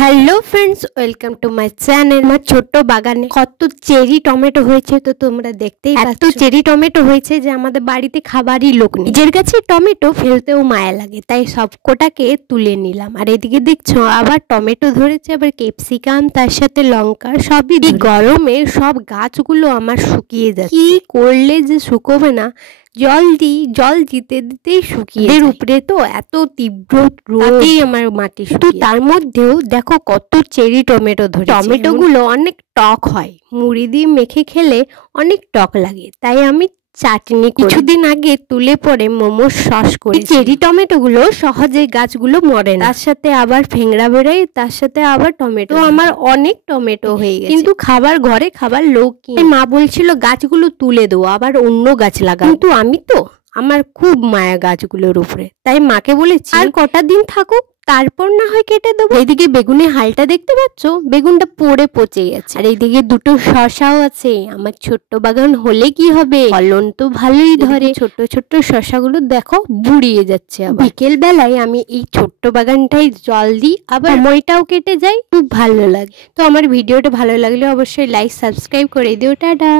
Hello friends, welcome to my channel. আমার ছোট্ট বাগানে কত চেরি টমেটো হয়েছে তো তোমরা দেখতেই পাচ্ছ। এত চেরি টমেটো হয়েছে যে আমাদের বাড়িতে খাবারই লোক নেই। নিজের কাছে টমেটো ফেলতেও মায়া লাগে, তাই সব কোটাকে তুলে নিলাম। আর এদিকে দেখছো আবার টমেটো ধরেছে, আবার ক্যাপসিকাম, তার সাথে লঙ্কা, সবই। গরমে সব গাছগুলো আমার শুকিয়ে যাচ্ছে। কি করলে যে শুকোবে না, জল দিতে দিতেই শুকিয়ে। এর উপরে তো এত তীব্র রোদেই আমার মাটি শুকিয়ে। তার মধ্যেও দেখো কত চেরি টমেটো ধরে। টমেটোগুলো অনেক টক হয়, মুড়ি দিয়ে মেখে খেলে অনেক টক লাগে, তাই আমি চাটনি কিছুদিন আগে তুলে পরে মোমোর সস করি। চেরি টমেটোগুলো সহজে গাছগুলো মরে না, তার সাথে আবার ফেংড়া বেরোয়, তার সাথে আবার টমেটো। আমার অনেক টমেটো হয়ে গেছে, কিন্তু ঘরে খাবার লোক কি। মা বলছিল গাছগুলো তুলে দেবো, আবার অন্য গাছ লাগা, কিন্তু আমি তো আমার খুব মায়া গাছগুলোর উপরে, তাই মাকে বলেছি আর কটা দিন থাকুক, তারপর না হয় কেটে দেবো। এইদিকে বেগুনের হালটা দেখতে পাচ্ছ, বেগুনটা পড়ে পচে গেছে। আর এইদিকে দুটো শশাও আছে। আমার ছোট্ট বাগান হলে কি হবে, ফলন তো ভালোই ধরে। ছোট্ট ছোট্ট শশাগুলো দেখো বুড়িয়ে যাচ্ছে। বিকেল বেলায় আমি এই ছোট্ট বাগানটাই জল দিই, আবার সময়টাও কেটে যায়, খুব ভালো লাগে। তো আমার ভিডিওটা ভালো লাগলে অবশ্যই লাইক সাবস্ক্রাইব করে দিও। টাটা।